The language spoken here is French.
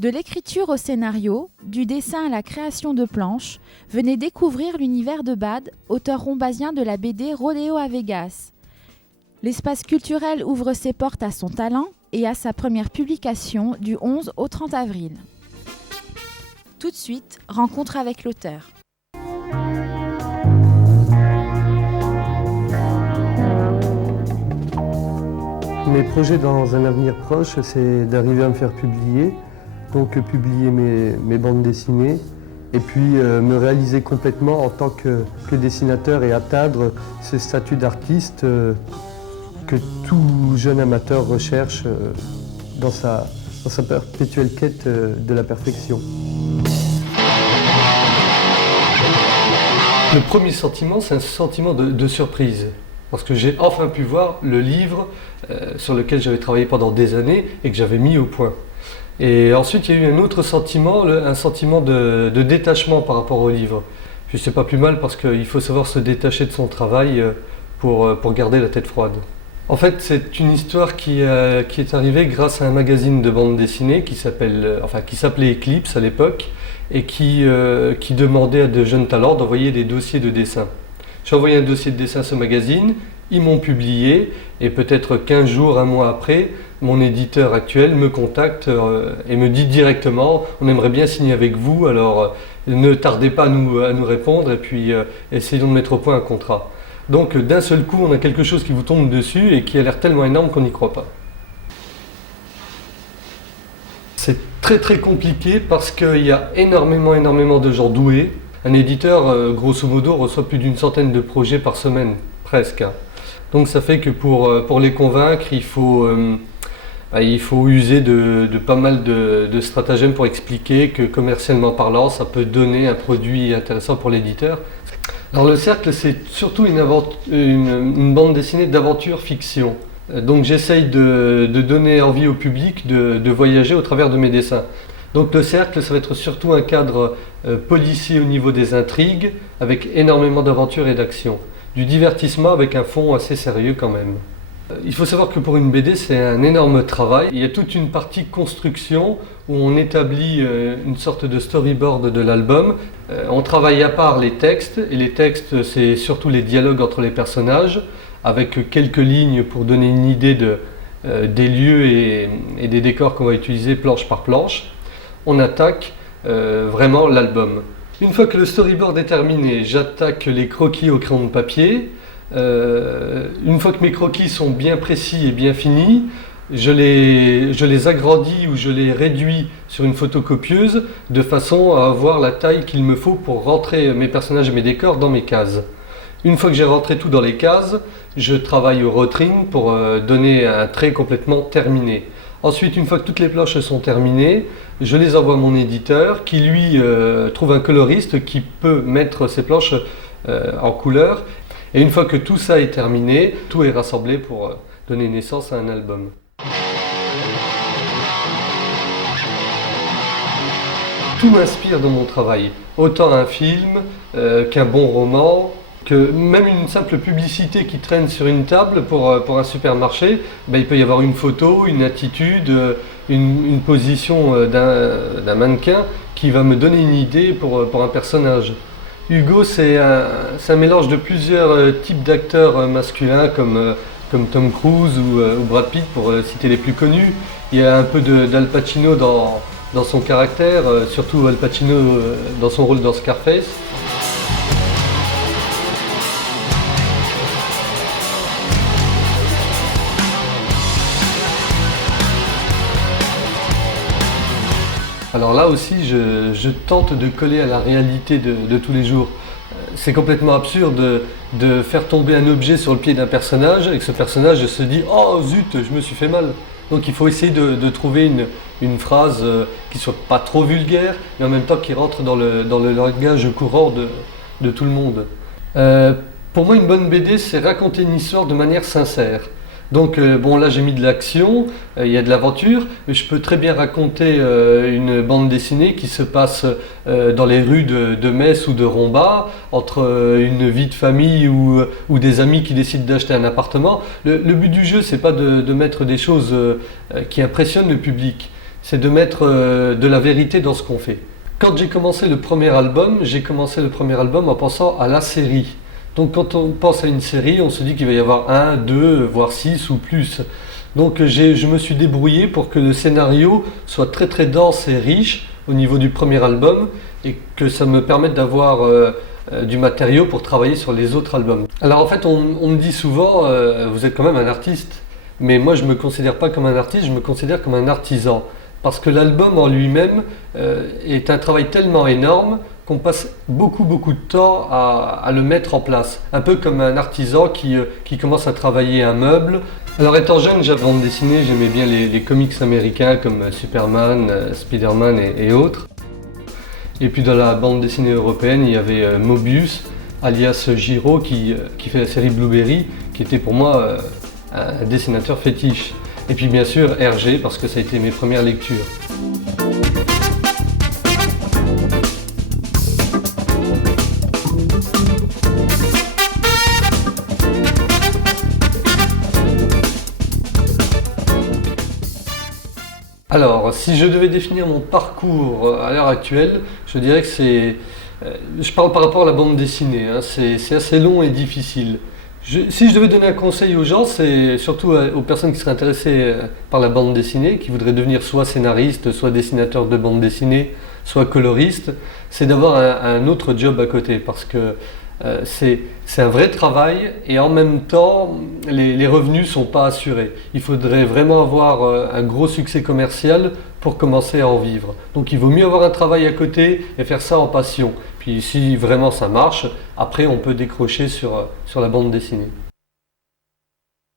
De l'écriture au scénario, du dessin à la création de planches, venez découvrir l'univers de Bad, auteur rombasien de la BD Rodéo à Vegas. L'espace culturel ouvre ses portes à son talent et à sa première publication du 11 au 30 avril. Tout de suite, rencontre avec l'auteur. Mes projets dans un avenir proche, c'est d'arriver à me faire publier, donc publier mes bandes dessinées, et puis me réaliser complètement en tant que dessinateur et atteindre ce statut d'artiste que tout jeune amateur recherche dans sa perpétuelle quête de la perfection. Le premier sentiment, c'est un sentiment de surprise. Parce que j'ai enfin pu voir le livre sur lequel j'avais travaillé pendant des années et que j'avais mis au point. Et ensuite, il y a eu un autre sentiment, un sentiment de détachement par rapport au livre. Puis c'est pas plus mal parce qu'il faut savoir se détacher de son travail pour garder la tête froide. En fait, c'est une histoire qui est arrivée grâce à un magazine de bande dessinée qui s'appelait Eclipse à l'époque et qui demandait à de jeunes talents d'envoyer des dossiers de dessin. J'ai envoyé un dossier de dessin à ce magazine, ils m'ont publié et peut-être 15 jours, un mois après, mon éditeur actuel me contacte et me dit directement « on aimerait bien signer avec vous, alors ne tardez pas à nous répondre et puis essayons de mettre au point un contrat ». Donc d'un seul coup, on a quelque chose qui vous tombe dessus et qui a l'air tellement énorme qu'on n'y croit pas. C'est très très compliqué parce qu'il y a énormément de gens doués. Un éditeur, grosso modo, reçoit plus d'une centaine de projets par semaine, presque. Donc ça fait que pour les convaincre, il faut user de pas mal de stratagèmes pour expliquer que commercialement parlant, ça peut donner un produit intéressant pour l'éditeur. Alors le cercle, c'est surtout une bande dessinée d'aventure-fiction. Donc j'essaye de donner envie au public de voyager au travers de mes dessins. Donc le cercle, ça va être surtout un cadre policier au niveau des intrigues, avec énormément d'aventures et d'action. Du divertissement avec un fond assez sérieux quand même. Il faut savoir que pour une BD, c'est un énorme travail. Il y a toute une partie construction où on établit une sorte de storyboard de l'album. On travaille à part les textes, et les textes, c'est surtout les dialogues entre les personnages, avec quelques lignes pour donner une idée des lieux et des décors qu'on va utiliser planche par planche. On attaque vraiment l'album. Une fois que le storyboard est terminé, j'attaque les croquis au crayon de papier. Une fois que mes croquis sont bien précis et bien finis, je les agrandis ou je les réduis sur une photocopieuse de façon à avoir la taille qu'il me faut pour rentrer mes personnages et mes décors dans mes cases. Une fois que j'ai rentré tout dans les cases, je travaille au rotring pour donner un trait complètement terminé. Ensuite, une fois que toutes les planches sont terminées, je les envoie à mon éditeur qui lui trouve un coloriste qui peut mettre ces planches en couleur. Et une fois que tout ça est terminé, tout est rassemblé pour donner naissance à un album. Tout m'inspire dans mon travail, autant un film qu'un bon roman, que même une simple publicité qui traîne sur une table pour un supermarché, il peut y avoir une photo, une attitude, une position d'un mannequin qui va me donner une idée pour un personnage. Hugo, c'est un mélange de plusieurs types d'acteurs masculins comme Tom Cruise ou Brad Pitt pour citer les plus connus. Il y a un peu d'Al Pacino dans son caractère, surtout Al Pacino dans son rôle dans Scarface. Alors là aussi, je tente de coller à la réalité de tous les jours. C'est complètement absurde de faire tomber un objet sur le pied d'un personnage et que ce personnage se dit « Oh zut, je me suis fait mal !» Donc il faut essayer de trouver une phrase qui ne soit pas trop vulgaire, mais en même temps qui rentre dans le langage courant de tout le monde. Pour moi, une bonne BD, c'est raconter une histoire de manière sincère. Donc là j'ai mis de l'action, il y a de l'aventure, mais je peux très bien raconter une bande dessinée qui se passe dans les rues de Metz ou de Rombat, entre une vie de famille ou des amis qui décident d'acheter un appartement. Le but du jeu, c'est pas de mettre des choses qui impressionnent le public, c'est de mettre de la vérité dans ce qu'on fait. Quand j'ai commencé le premier album en pensant à la série. Donc quand on pense à une série, on se dit qu'il va y avoir 1, 2, voire 6 ou plus. Donc je me suis débrouillé pour que le scénario soit très très dense et riche au niveau du premier album et que ça me permette d'avoir du matériau pour travailler sur les autres albums. Alors en fait on me dit souvent vous êtes quand même un artiste, mais moi je ne me considère pas comme un artiste, je me considère comme un artisan. Parce que l'album en lui-même est un travail tellement énorme qu'on passe beaucoup de temps à le mettre en place. Un peu comme un artisan qui commence à travailler un meuble. Alors étant jeune, j'avais bande dessinée, j'aimais bien les comics américains comme Superman, Spider-Man et autres. Et puis dans la bande dessinée européenne, il y avait Mobius, alias Giro, qui fait la série Blueberry, qui était pour moi un dessinateur fétiche. Et puis bien sûr Hergé, parce que ça a été mes premières lectures. Alors, si je devais définir mon parcours à l'heure actuelle, je dirais que c'est... Je parle par rapport à la bande dessinée, hein, c'est assez long et difficile. Si je devais donner un conseil aux gens, c'est surtout aux personnes qui seraient intéressées par la bande dessinée, qui voudraient devenir soit scénariste, soit dessinateur de bande dessinée, soit coloriste, c'est d'avoir un autre job à côté, parce que c'est un vrai travail et en même temps les revenus ne sont pas assurés. Il faudrait vraiment avoir un gros succès commercial pour commencer à en vivre. Donc il vaut mieux avoir un travail à côté et faire ça en passion. Puis si vraiment ça marche, après on peut décrocher sur la bande dessinée.